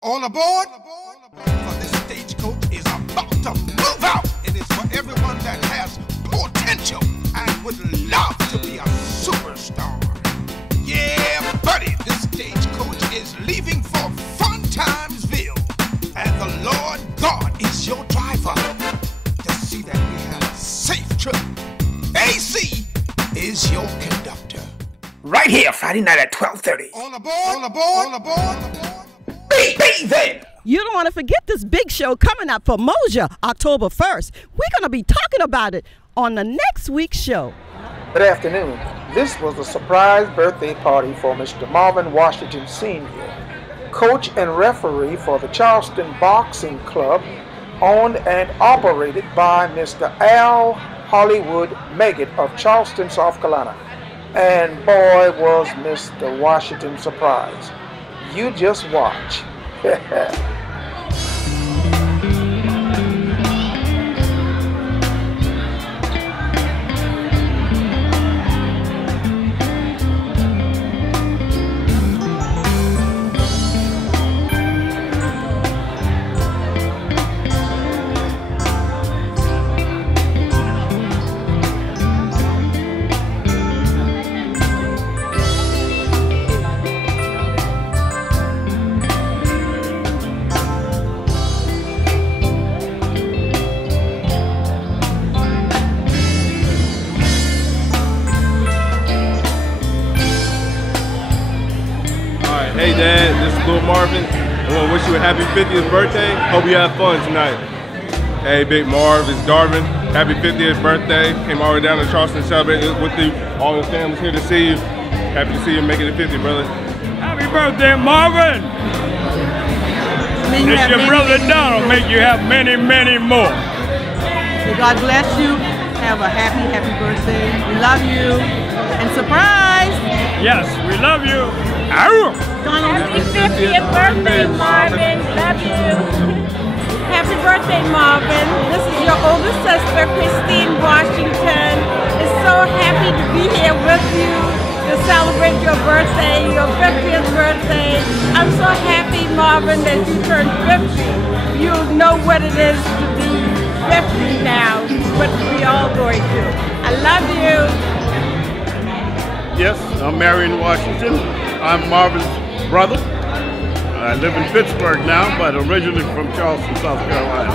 All aboard! For this stagecoach is about to move out. It is for everyone that has potential and would love to be a superstar. Yeah, buddy, this stagecoach is leaving for Fun Timesville. And the Lord God is your driver. To see that we have a safe trip. AC is your conductor. Right here, Friday night at 12:30. All aboard! All aboard! All aboard! Be then! You don't want to forget this big show coming up for Moja, October 1st. We're going to be talking about it on the next week's show. Good afternoon. This was a surprise birthday party for Mr. Marvin Washington Sr., coach and referee for the Charleston Boxing Club, owned and operated by Mr. Al Hollywood Meggett of Charleston, South Carolina. And boy, was Mr. Washington surprised. You just watch. Hey Dad, this is Lil Marvin. I want to wish you a happy 50th birthday. Hope you have fun tonight. Hey Big Marv, it's Darvin. Happy 50th birthday. Came all the way down to Charleston to celebrate with you. All the family's here to see you. Happy to see you making it 50, brother. Happy birthday, Marvin. It's your brother Donald. Make you have many, many more. May God bless you. Have a happy, happy birthday. We love you. And surprise! Yes, we love you. Happy 50th birthday, Marvin. Love you. Happy birthday, Marvin. This is your older sister, Christine Washington. Is so happy to be here with you to celebrate your birthday, your 50th birthday. I'm so happy, Marvin, that you turned 50. You know what it is to be 50 now, what we all going through. I love you. Yes, I'm Marion Washington. I'm Marvin's brother. I live in Pittsburgh now, but originally from Charleston, South Carolina.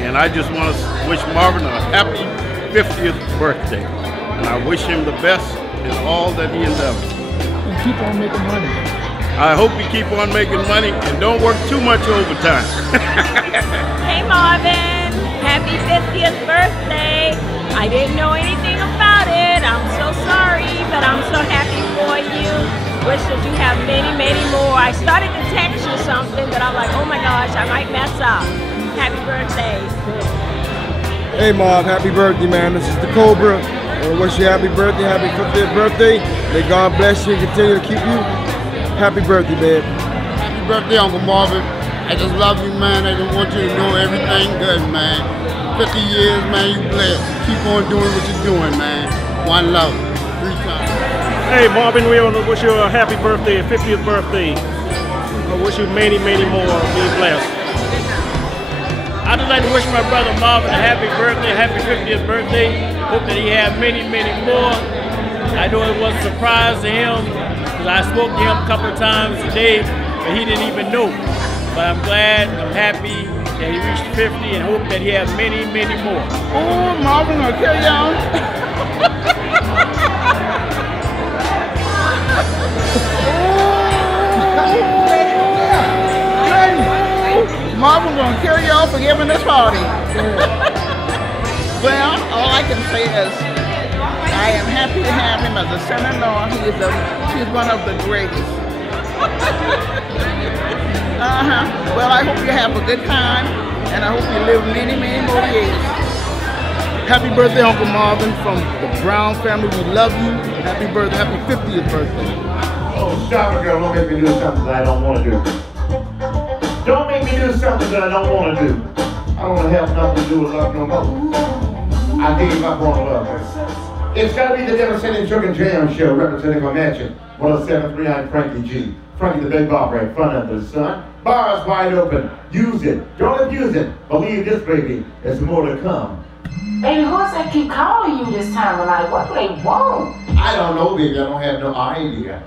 And I just want to wish Marvin a happy 50th birthday. And I wish him the best in all that he endeavors. And keep on making money. I hope you keep on making money and don't work too much overtime. Hey Marvin, happy 50th birthday. I didn't know anything about it. I'm so sorry, but I'm so happy for you. Wish that you have many, many more. I started to text you something, but I'm like, oh my gosh, I might mess up. Happy birthday. Hey Marv, happy birthday, man. This is the Cobra. I wish you happy birthday, happy 50th birthday. May God bless you and continue to keep you. Happy birthday, babe. Happy birthday, Uncle Marvin. I just love you, man. I just want you to know everything good, man. 50 years, man, you blessed. Keep on doing what you're doing, man. One love. 3 times. Hey Marvin, we want to wish you a happy birthday, 50th birthday. I wish you many, many more. Be blessed. I'd just like to wish my brother Marvin a happy birthday, happy 50th birthday. Hope that he have many, many more. I know it was a surprise to him because I spoke to him a couple of times today, but he didn't even know. But I'm glad, I'm happy that he reached 50 and hope that he have many, many more. Oh, Marvin, gonna carry on. Marvin gonna carry on for giving this party. Well, all I can say is I am happy to have him as a son-in-law. He's one of the greatest. Well, I hope you have a good time, and I hope you live many, many more years. Happy birthday, Uncle Marvin, from the Brown family. We love you. Happy birthday, happy 50th birthday. Oh, stop it, girl. Don't make me do something that I don't want to do. Don't make me do something that I don't want to do. I don't want to have nothing to do with love no more. I gave up on love. It's got to be the Devastating Truck and Jam Show, representing my mansion. 107.3, I'm Frankie G. Frankie the Big Bopper in front of the sun. Bars wide open. Use it. Don't abuse it. Believe this, baby. There's more to come. Baby, who's that keep calling you this time of night? What do they want? I don't know, baby. I don't have no idea.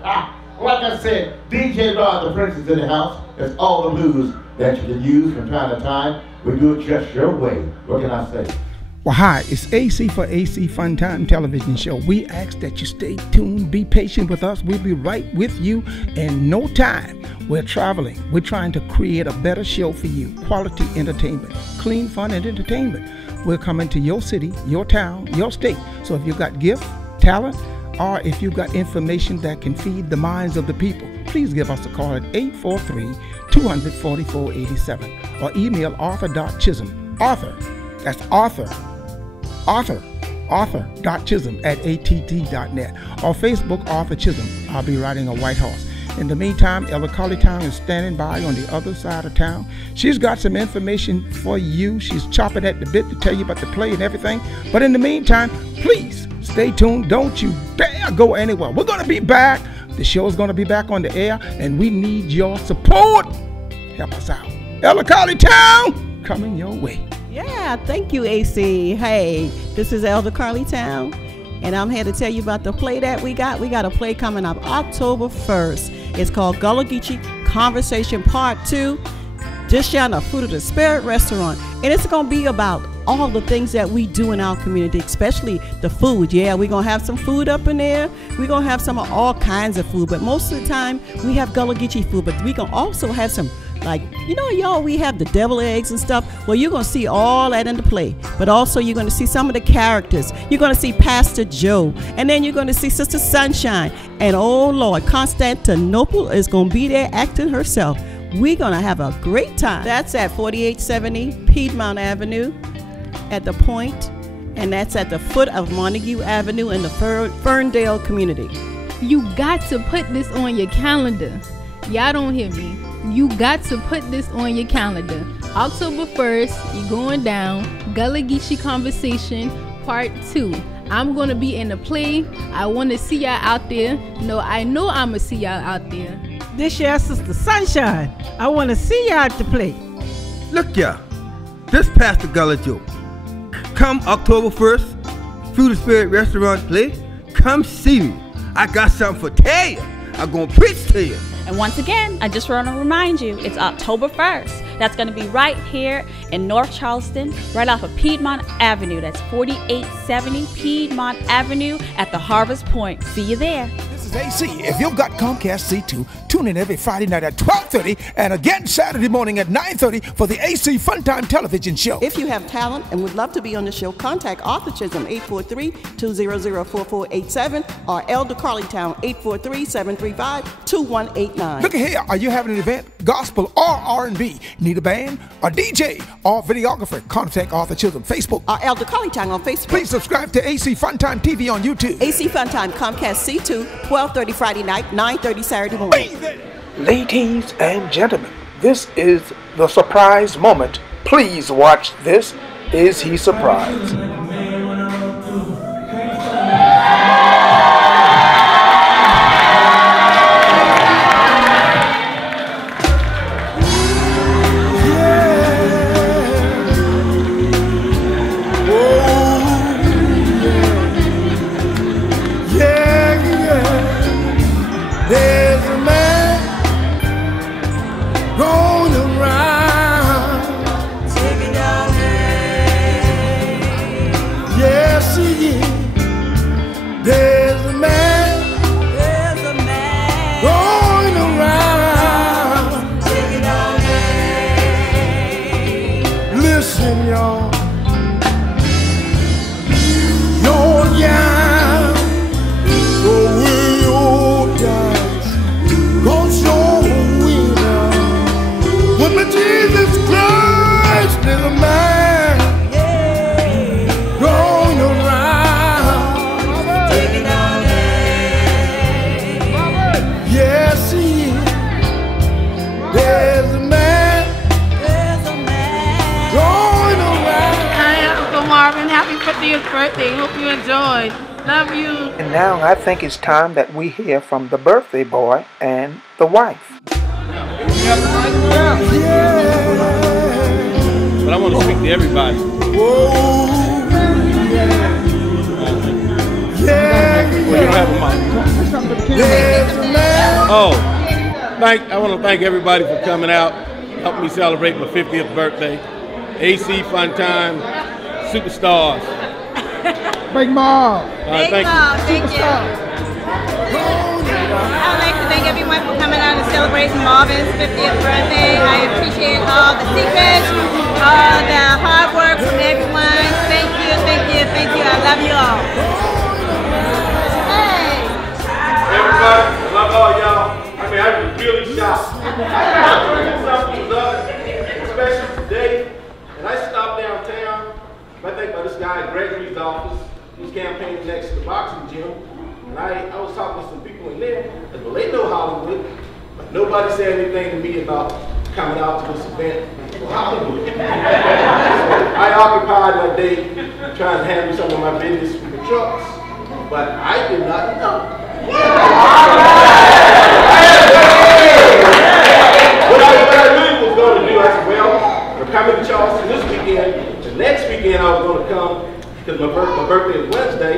Like I said, DJ Rod, the Prince, is in the house. It's all the blues that you can use from time to time. We do it just your way. What can I say? Well, hi, it's AC for AC Fun Time Television Show. We ask that you stay tuned, be patient with us. We'll be right with you in no time. We're traveling. We're trying to create a better show for you. Quality entertainment, clean fun and entertainment. We're coming to your city, your town, your state. So if you've got gift, talent, or if you've got information that can feed the minds of the people, please give us a call at 843-200-4487 or email arthur.chisholm. Arthur, that's arthur.chisholm@att.net or Facebook Arthur Chisholm. I'll be riding a white horse. In the meantime, Elder Carly Town is standing by on the other side of town. She's got some information for you. She's chopping at the bit to tell you about the play and everything. But in the meantime, please stay tuned. Don't you dare go anywhere. We're going to be back. The show is going to be back on the air, and we need your support. Help us out. Elder Carly Town, coming your way. Yeah, thank you, AC. Hey, this is Elder Carly Town, and I'm here to tell you about the play that we got. We got a play coming up October 1st. It's called Gullah Geechee Conversation Part 2, just down the Fruit of the Spirit restaurant. And it's going to be about all the things that we do in our community, especially the food. Yeah, we're going to have some food up in there. We're going to have some of all kinds of food, but most of the time we have Gullah Geechee food, but we can also have some, like, you know, y'all, we have the devil eggs and stuff. Well, you're going to see all that in the play, but also you're going to see some of the characters. You're going to see Pastor Joe, and then you're going to see Sister Sunshine, and oh Lord, Constantinople is going to be there acting herself. We're going to have a great time. That's at 4870 Piedmont Avenue at the Point, and that's at the foot of Montague Avenue in the Ferndale community. You got to put this on your calendar. Y'all don't hear me. You got to put this on your calendar. October 1st, you're going down. Gullah Geechee Conversation Part 2. I'm going to be in the play. I want to see y'all out there. No, I know I'm going to see y'all out there. This year, Sister Sunshine. I want to see y'all at the play. Look, y'all. This Pastor Gullah Joe. Come October 1st, Fruit of the Spirit restaurant play. Come see me. I got something for tell you. I'm going to preach to you. And once again, I just want to remind you, it's October 1st. That's going to be right here in North Charleston, right off of Piedmont Avenue. That's 4870 Piedmont Avenue at the Harvest Point. See you there. This is AC. If you've got Comcast C2, tune in every Friday night at 12:30 and again Saturday morning at 9:30 for the AC Funtime Television Show. If you have talent and would love to be on the show, contact Arthur Chisholm 843-200-4487 or Elder Carlytown 843-735-2189. Look here, are you having an event, gospel or R&B? Need a band, a DJ, or videographer? Contact Arthur Chisholm, Facebook, or Elder Carlytown on Facebook. Please subscribe to AC Funtime TV on YouTube. AC Funtime Comcast C2, 12:30 Friday night, 9:30 Saturday morning. Ladies and gentlemen, this is the surprise moment. Please watch this. Is he surprised? Happy 50th birthday. Hope you enjoyed. Love you. And now I think it's time that we hear from the birthday boy and the wife. But I want to speak to everybody. Well, you don't have a mic. I want to thank everybody for coming out, helping me celebrate my 50th birthday. AC Fun Time, Superstars. Big Mom. Thank you. Thank you. I would like to thank everyone for coming out and celebrating Marvin's 50th birthday. I appreciate all the secrets, all the hard work from everyone. Thank you, thank you, thank you. I love you all. Hey. Everybody, I love all y'all. I mean, I was really shocked. Something was up, especially today. And I stopped downtown. I think by this guy at Gregory's office. He was campaigning next to the boxing gym. And I was talking to some people in there. And well, they know Hollywood. But nobody said anything to me about coming out to this event for Hollywood. I occupied my day trying to handle some of my business with the trucks. But I did not know. What I really was going to do, I said, well, we're coming to Charleston this weekend. The next weekend I was going to come, because my birthday is Wednesday.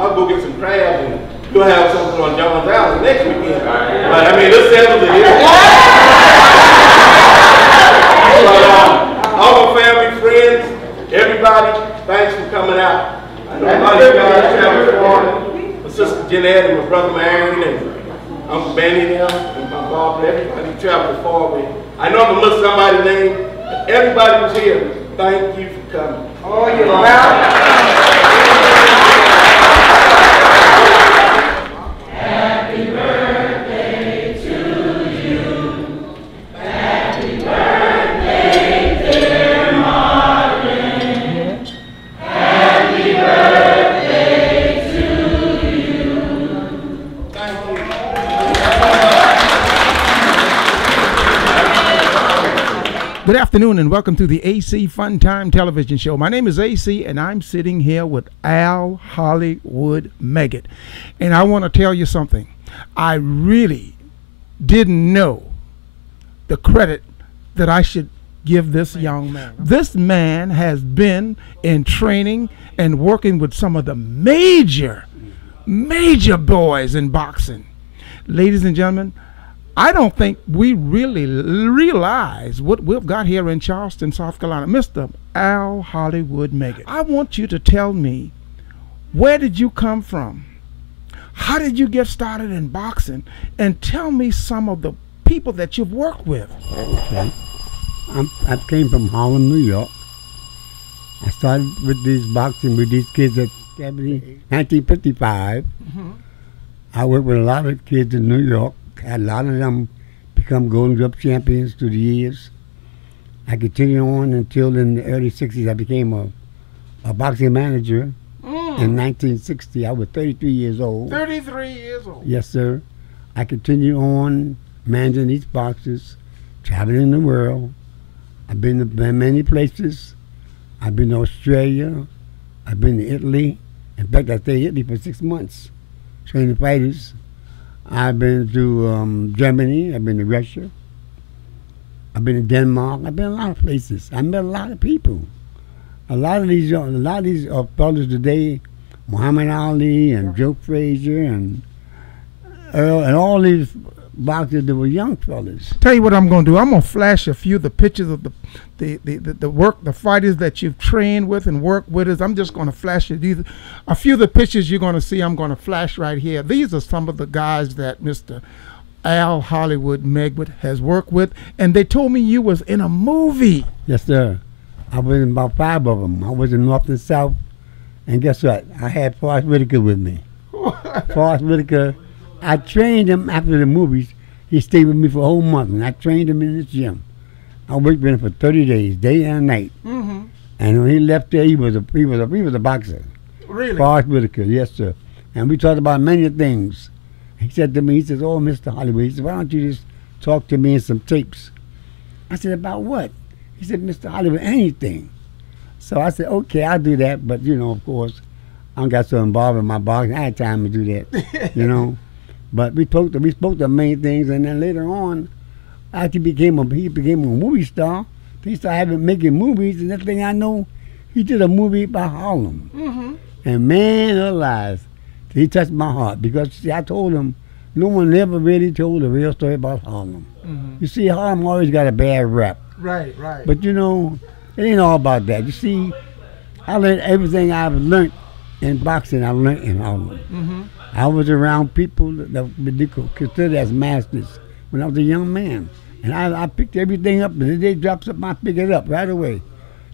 I'll go get some crabs and go have something on John's Island next weekend. But I mean, this settles it here. But, all my family, friends, everybody, thanks for coming out. I know a lot of you guys traveled far. My sister Jeanette and my brother Marion and Uncle Benny and them and my Bob, everybody traveled far away. I know I'm going to miss somebody's name, but everybody was here. Thank you for coming. Oh, you're welcome. Happy birthday to you. Happy birthday, dear Marvin. Happy birthday to you. Thank you. Good afternoon and welcome to the AC Fun Time television show. My name is AC and I'm sitting here with Al Hollywood Megget. And I want to tell you something. I really didn't know the credit that I should give this young man. This man has been in training and working with some of the major boys in boxing. Ladies and gentlemen, I don't think we really realize what we've got here in Charleston, South Carolina. Mr. Al Hollywood Megget, I want you to tell me, where did you come from? How did you get started in boxing? And tell me some of the people that you've worked with. Okay. I came from Harlem, New York. I started with these boxing with these kids at 1955. Mm-hmm. I worked with a lot of kids in New York. A lot of them become Golden Glove champions through the years. I continued on until in the early 60s I became a boxing manager. In 1960, I was 33 years old. 33 years old? Yes, sir. I continued on managing these boxers, traveling the world. I've been to many places. I've been to Australia. I've been to Italy. In fact, I stayed in Italy for 6 months, training fighters. I've been to Germany. I've been to Russia. I've been to Denmark. I've been a lot of places. I met a lot of people. A lot of these fellas today, Muhammad Ali and Joe Frazier and Earl and all these boxers that were young fellas. Tell you what I'm going to do. I'm going to flash a few of the pictures of the fighters that you've trained with and worked with us. I'm just going to flash you a few of the pictures you're going to see. I'm going to flash right here. These are some of the guys that Mr. Al Hollywood Megget has worked with, and they told me you was in a movie. Yes, sir. I was in about 5 of them. I was in North and South, and guess what? I had Forrest Whitaker with me. Forrest Whitaker. I trained him after the movies. He stayed with me for a whole month, and I trained him in the gym. I worked with him for 30 days, day and night. Mm-hmm. And when he left there, he was a boxer. Really? Forrest Whitaker, yes, sir. And we talked about many things. He said to me, he says, "Oh, Mr. Hollywood," he said, "why don't you just talk to me in some tapes?" I said, "About what?" He said, "Mr. Hollywood, anything." So I said, "Okay, I'll do that." But, of course, I don't got so involved in my boxing. I had time to do that, you know. But we spoke the main things, and then later on, after he became a movie star, he started making movies, and next thing I know, he did a movie about Harlem. Mm-hmm. And man alive, he touched my heart because see, I told him no one ever really told the real story about Harlem. Mm-hmm. You see, Harlem always got a bad rap. Right, right. But you know, it ain't all about that. You see, I learned everything I've learned in boxing, I learned in Harlem. Mm-hmm. I was around people that they could consider as masters when I was a young man. And I picked everything up, and if they drop something, I pick it up right away.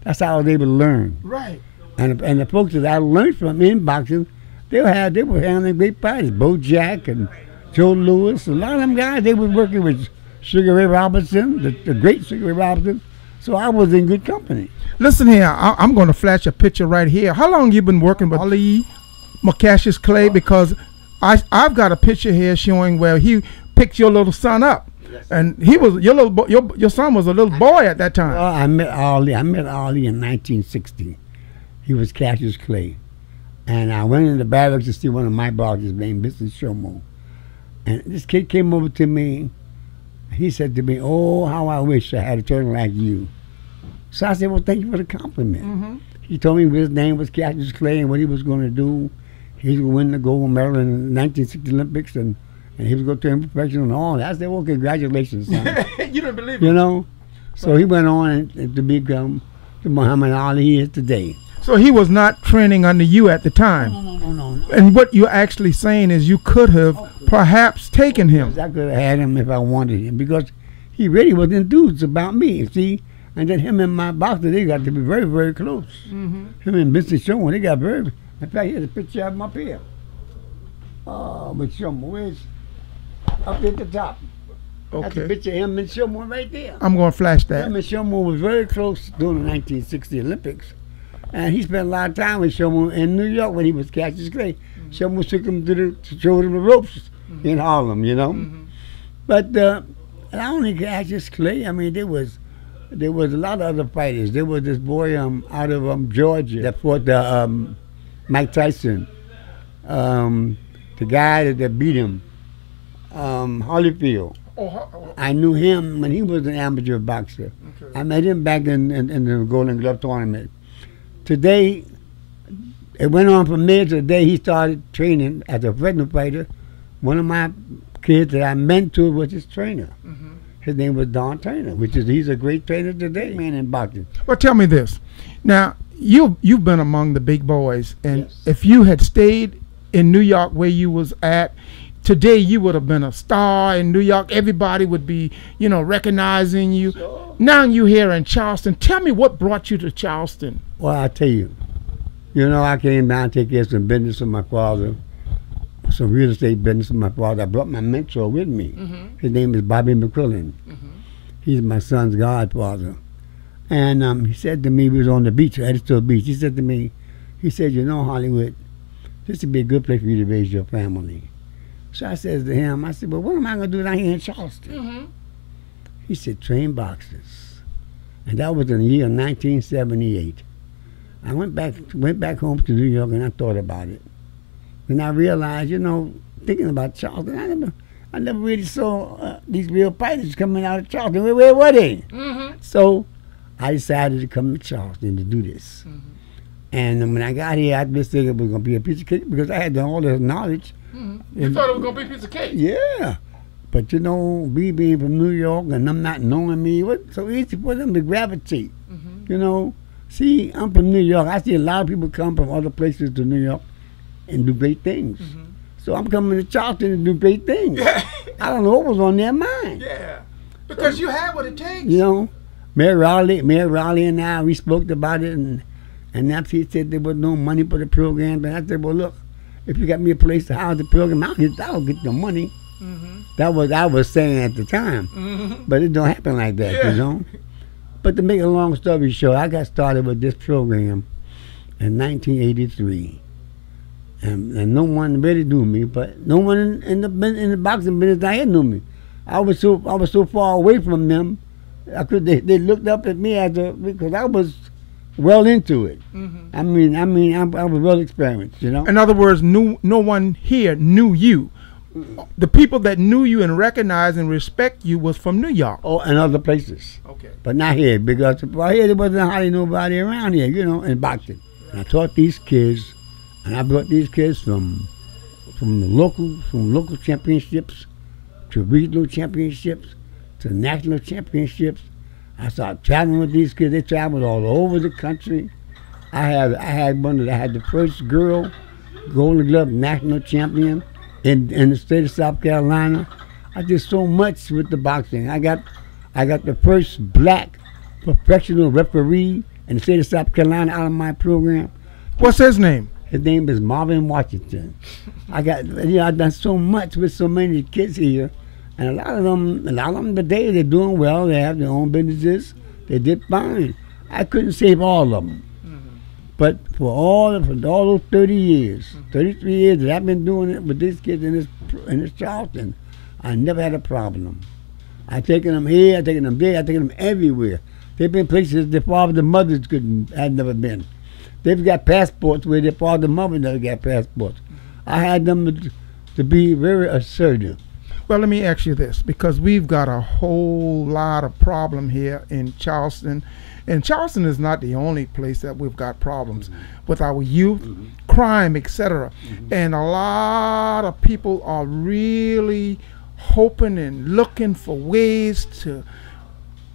That's how I was able to learn. Right. And the folks that I learned from in boxing, they were handling great fighters. Bo Jack and Joe Louis, a lot of them guys, they were working with Sugar Ray Robinson, the great Sugar Ray Robinson. So I was in good company. Listen here, I'm going to flash a picture right here. How long you been working with Ali Cassius Clay? Because I've got a picture here showing where he picked your little son up. And he was your son was a little boy at that time. Well, I met Ali in 1960. He was Cassius Clay, and I went in the barracks to see one of my boxers named Mr. Shomo. And this kid came over to me. He said to me, "Oh, how I wish I had a turn like you." So I said, "Well, thank you for the compliment." Mm-hmm. He told me his name was Cassius Clay and what he was going to do. He was going to win the gold medal in the 1960 Olympics, and he was going to turn professional and all that. I said, "Well, congratulations, son." You don't believe it. You know? So he went on to become the Muhammad Ali he is today. So he was not training under you at the time. No. And what you're actually saying is you could have perhaps taken him. I could have had him if I wanted him because he really was enthused about me, see? And then him and my boxer, they got to be very, very close. Mm-hmm. Him and Vincent Sherman, they got very... In fact, here's a picture of him up here. But Sherman, where's... Up at the top. That's a Okay. picture of him and Sherman right there. I'm going to flash that. Him and Sherman was very close during the 1960 Olympics. And he spent a lot of time with Sherman in New York when he was Cassius Clay. Mm-hmm. Sherman took him to show him the ropes in Harlem, you know. Mm-hmm. But not only Cassius Clay, I mean, there was a lot of other fighters. There was this boy out of Georgia that fought Mike Tyson. The guy that beat him, Holyfield. I knew him when he was an amateur boxer. Okay. I met him back in the Golden Glove tournament. Today, it went on from there to the day he started training as a professional fighter. One of my kids that I mentored was his trainer. Mm-hmm. His name was Don Turner, he's a great trainer today, man, in boxing. Well, tell me this. Now, you've been among the big boys, and yes. If you had stayed in New York where you was at, today you would have been a star in New York. Everybody would be, recognizing you. Sure. Now you're here in Charleston. Tell me what brought you to Charleston. Well, I'll tell you. I came down to take care of some business with my father, some real estate business with my father. I brought my mentor with me. Mm-hmm. His name is Bobby McQuillan. Mm-hmm. He's my son's godfather. And he said to me, we was on the beach, Ediston Beach. He said to me, Hollywood, this would be a good place for you to raise your family. So I said to him, well, what am I going to do down here in Charleston? Mm-hmm. He said, train boxers. And that was in the year 1978. I went back home to New York and I thought about it. And I realized, thinking about Charleston, I never really saw these real fighters coming out of Charleston. Where were they? Mm-hmm. So I decided to come to Charleston to do this. Mm-hmm. And when I got here, I just thinking it was going to be a piece of cake because I had all this knowledge. Mm-hmm. You thought it was going to be a piece of cake? Yeah. But me being from New York and them not knowing me, it was so easy for them to gravitate. Mm-hmm. See, I'm from New York. I see a lot of people come from other places to New York and do great things. Mm-hmm. So I'm coming to Charleston to do great things. Yeah. I don't know what was on their mind. Yeah. Because you have what it takes. Mayor Raleigh and I, we spoke about it, and after he said there was no money for the program, and I said, well, look, if you got me a place to house the program, I'll get the money. Mm-hmm. That was I was saying at the time. Mm-hmm. But it don't happen like that, But to make a long story short, I got started with this program in 1983. And no one really knew me, but no one in the boxing business out here knew me. I was so far away from them. They looked up at me because I was well into it. I mean, I was well experienced, you know. In other words, no one here knew you. The people that knew you and recognized and respect you was from New York. Oh, and other places. Okay. But not here, because right here there wasn't hardly nobody around here, you know, in boxing. And I taught these kids, and I brought these kids from local championships to regional championships to national championships. I started traveling with these kids. They traveled all over the country. I had the first girl Golden Glove national champion in the state of South Carolina. I did so much with the boxing. I got the first black professional referee in the state of South Carolina out of my program. What's his name? His name is Marvin Washington. I've done so much with so many kids here, and a lot of them today they're doing well. They have their own businesses. They did fine. I couldn't save all of them, but for all those 30 years, 33 years that I've been doing it with these kids in this Charleston, I never had a problem. I've taken them here, I've taken them there, I've taken them everywhere. They've been places their fathers and mothers had never been. They've got passports where their father and mother never got passports. I had them to be very assertive. Well, let me ask you this, because we've got a whole lot of problem here in Charleston. And Charleston is not the only place that we've got problems with our youth, crime, etc. And a lot of people are really hoping and looking for ways to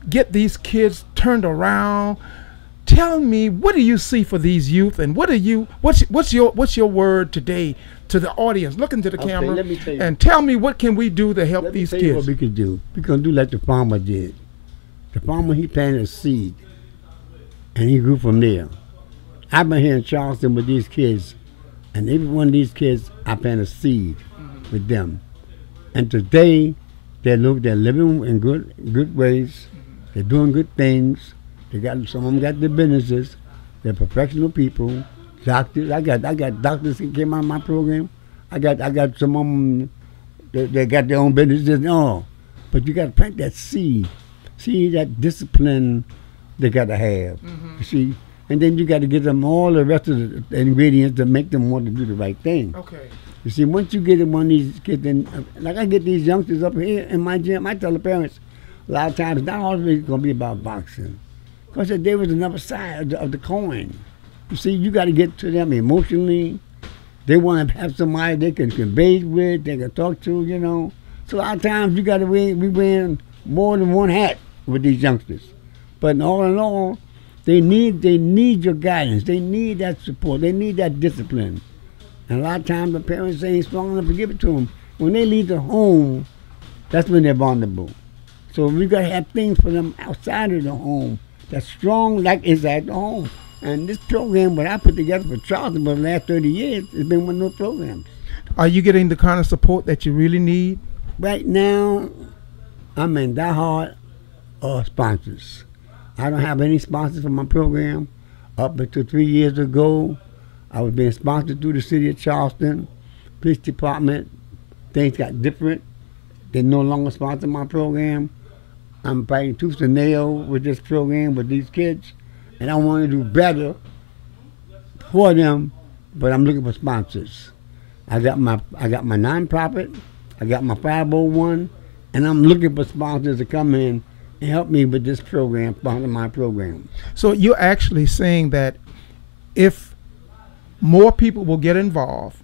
get these kids turned around. Tell me, what do you see for these youth, and what's your word today to the audience? Look into the camera let me tell you. and tell me, what can we do to help these Let me tell you kids? what we could do. We're gonna do like the farmer did. The farmer, he planted a seed, and he grew from there. I've been here in Charleston with these kids, and every one of these kids, I planted a seed with them. And today, they're living in good ways. They're doing good things. Some of them got their businesses. They're professional people, doctors. I got doctors that came out of my program. I got some of them. They got their own businesses. No, but you got to plant that seed. See that discipline they got to have. You see, and then you got to give them all the rest of the ingredients to make them want to do the right thing. Okay. You see, once you get one of these kids, like I get these youngsters up here in my gym, I tell the parents a lot of times it's not always going to be about boxing. Because there was another side of the coin. You see, you got to get to them emotionally. They want to have somebody they can convey with, they can talk to, you know. So a lot of times you got to be wearing more than one hat with these youngsters. But in all, they need your guidance. They need that support. They need that discipline. And a lot of times the parents ain't strong enough to give it to them. When they leave the home, that's when they're vulnerable. So we got to have things for them outside of the home that's strong like inside the home. And this program, what I put together for Charleston for the last 30 years, has been one of those programs. Are you getting the kind of support that you really need? Right now, I'm in diehard sponsors. I don't have any sponsors for my program. Up until 3 years ago, I was being sponsored through the city of Charleston, police department. Things got different. They no longer sponsor my program. I'm fighting tooth and nail with this program with these kids, and I want to do better for them, but I'm looking for sponsors. I got my nonprofit, I got my 501, and I'm looking for sponsors to come in and help me with this program, sponsor my program. So you're actually saying that if more people will get involved,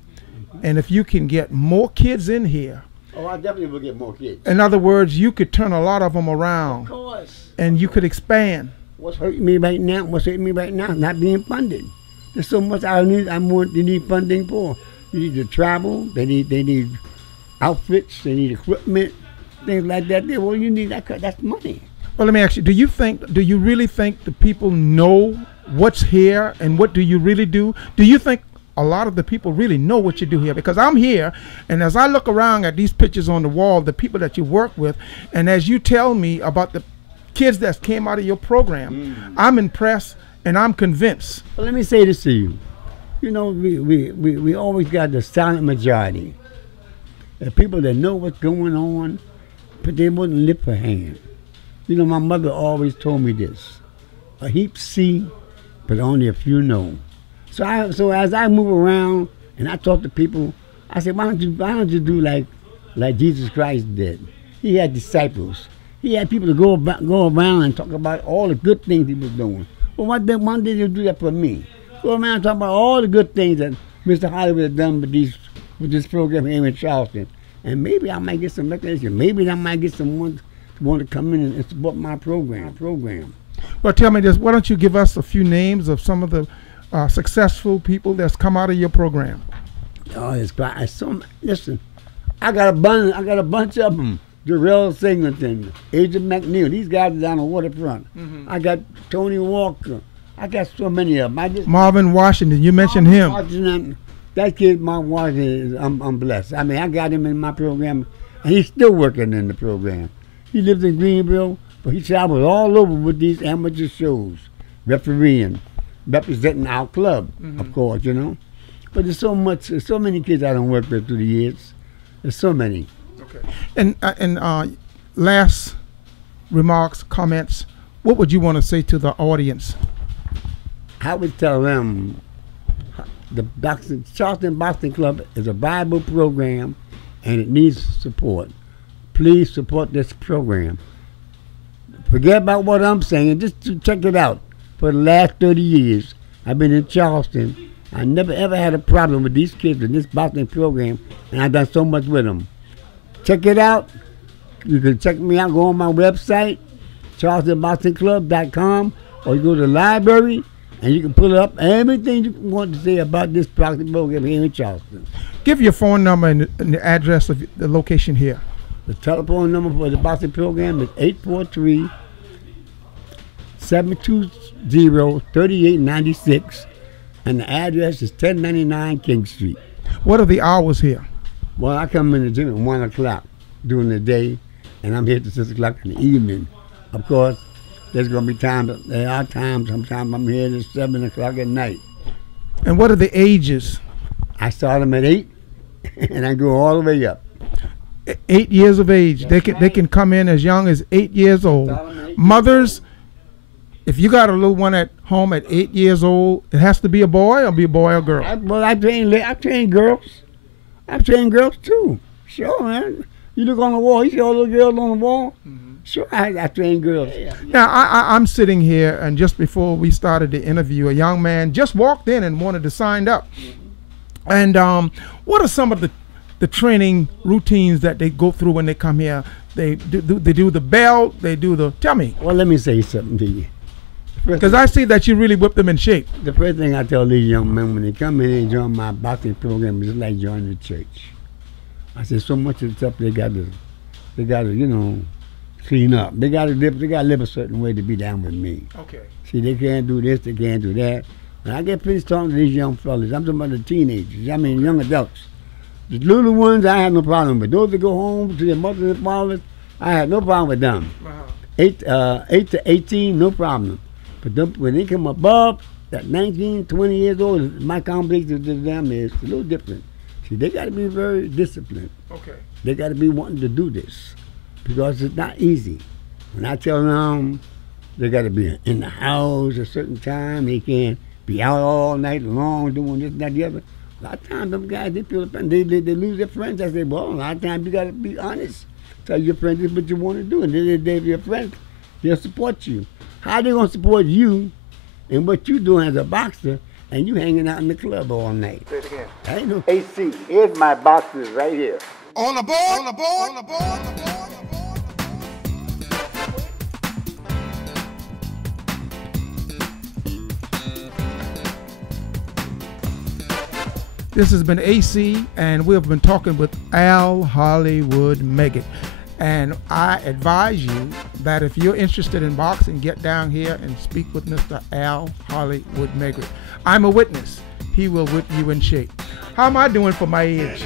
and if you can get more kids in here, oh, I definitely will get more kids. in other words, you could turn a lot of them around. Of course. And you could expand. What's hurting me right now is not being funded. There's so much they need funding for. You need to travel, they need outfits, they need equipment, things like that. Well, you need that's money. Well, let me ask you, do you really think the people know what's here and what do you really do? Do you think a lot of the people really know what you do here? Because I'm here, and as I look around at these pictures on the wall, the people that you work with, and as you tell me about the kids that came out of your program, I'm impressed and I'm convinced. Well, let me say this to you. You know, we always got the silent majority. The people that know what's going on, but they wouldn't lift a hand. You know, my mother always told me this: a heap see, but only a few know. So as I move around and I talk to people, I say, why don't you do like Jesus Christ did? He had disciples. He had people to go around and talk about all the good things he was doing. Well, why didn't you do that for me? Go around and talk about all the good things that Mr. Hollywood has done with this program here in Charleston. And maybe I might get some recognition. Maybe I might get someone to want to come in and support my program. Well, tell me this. Why don't you give us a few names of some of the successful people that's come out of your program? Oh, listen, I got a bunch of them. Jarrell Singleton, Agent McNeil. These guys are down the waterfront. I got Tony Walker. I got so many of them. Marvin Washington, you mentioned him. Washington, that kid, Marvin Washington, I'm blessed. I mean, I got him in my program, and he's still working in the program. He lives in Greenville, but he travels all over with these amateur shows, refereeing, representing our club, of course, you know. But there's so many kids I don't work with through the years. There's so many. Okay. And last remarks, comments, what would you want to say to the audience? I would tell them the Charleston Boxing Club is a viable program and it needs support. Please support this program. Forget about what I'm saying, just to check it out. For the last 30 years, I've been in Charleston. I never ever had a problem with these kids in this boxing program, and I've done so much with them. Check it out. You can check me out, go on my website, charlestonboxingclub.com, or you go to the library, and you can pull up everything you want to say about this boxing program here in Charleston. Give your phone number and the address of the location here. The telephone number for the boxing program is 843-720-3896, and the address is 1099 King Street. What are the hours here? Well, I come in the gym at 1 o'clock during the day, and I'm here till 6 o'clock in the evening. Of course, there's going to be times, there are times, sometimes I'm here till 7 o'clock at night. And what are the ages? I start them at 8, and I go all the way up. 8 years of age. They can come in as young as 8 years old. Mothers, if you got a little one at home at 8 years old, it has to be a boy or be a boy or girl? I train girls. I train girls too. Sure, man. You look on the wall, you see all those girls on the wall? Sure, I train girls. Now, I'm sitting here, and just before we started the interview, a young man just walked in and wanted to sign up. And what are some of the training routines that they go through when they come here? They do the belt, they do the, tell me. Well, let me say something to you. Because I see that you really whip them in shape. The first thing I tell these young men when they come in and join my boxing program is like joining the church. I said so much of the stuff they got to, you know, clean up. They got to live a certain way to be down with me. Okay. See, they can't do this, they can't do that. When I get finished talking to these young fellas, I'm talking about the teenagers. I mean, young adults. The little ones, I have no problem with. Those that go home to their mothers and fathers, I have no problem with them. 8 to 18, no problem. But when they come above that 19, 20 years old, my conversation to them is a little different. See, they got to be very disciplined. Okay. They got to be wanting to do this because it's not easy. When I tell them they got to be in the house at a certain time, they can't be out all night long doing this, that, the other. A lot of times, them guys, they lose their friends. I say, well, a lot of times you got to be honest. Tell your friends this is what you want to do. And then if your friends, they'll support you. How they going to support you and what you doing as a boxer and you hanging out in the club all night? Say it again. I ain't no AC. Here's my boxers right here. On the board, on the board, on the board, on the board. This has been AC, and we have been talking with Al Hollywood Meggitt. And I advise you that if you're interested in boxing, get down here and speak with Mr. Al Hollywood Meggitt. I'm a witness. He will whip you in shape. How am I doing for my age?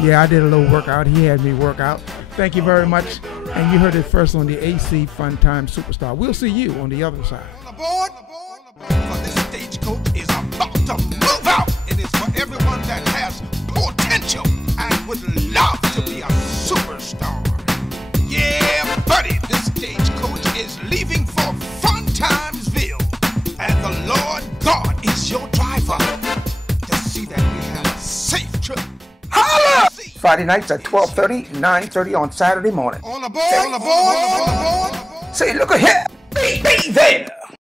Yeah, I did a little workout. He had me work out. Thank you very much. And you heard it first on the AC Fun Time Superstar. We'll see you on the other side. On the board, for this stagecoach is about to move out. It is for everyone that has potential and would love to be a superstar. Yeah, buddy, this stagecoach is leaving for Fun Timesville. And the Lord Friday nights at 12:30, 9:30 on Saturday morning. On aboard, on aboard, on aboard. Say, look at here, baby.